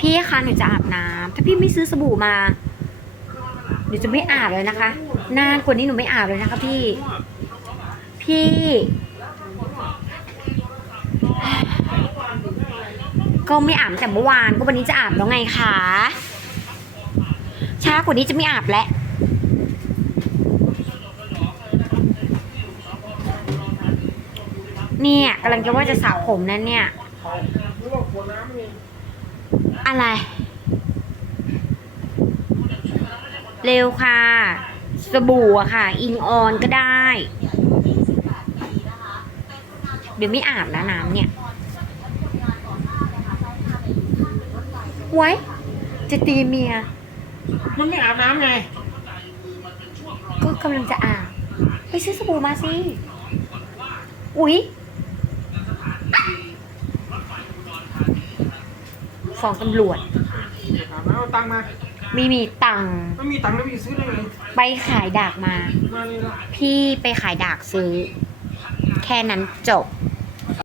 พี่คะหนูจะอาบน้ำถ้าพี่ไม่ซื้อสบู่มาหนูจะไม่อาบเลยนะคะนานกว่านี้หนูไม่อาบเลยนะคะ พี่ พี่ ก็ไม่อาบแต่เมื่อวานก็วันนี้จะอาบแล้วไงคะช้ากว่านี้จะไม่อาบแล้วเนี่ยกำลังจะว่าจะสระผมนั่นเนี่ย อว่าขวดน้ำนี่อะไร เร็วค่ะ สบู่อะค่ะ อิงออนก็ได้ เดี๋ยวไม่อาบนะน้ำเนี่ยไว้จะตีเมีย มันไม่อาบน้ำไง ก็กำลังจะอาบ ไปซื้อสบู่มาสิ อุ๊ย ฟ้องตำรวจอาบน้ำเอาตังค์มาไม่มีตังค์ไม่มีตังค์แล้วพี่ซื้อได้ไงไปขายดากมา มาเลยนะพี่ไปขายดากซื้อ แค่นั้นจบ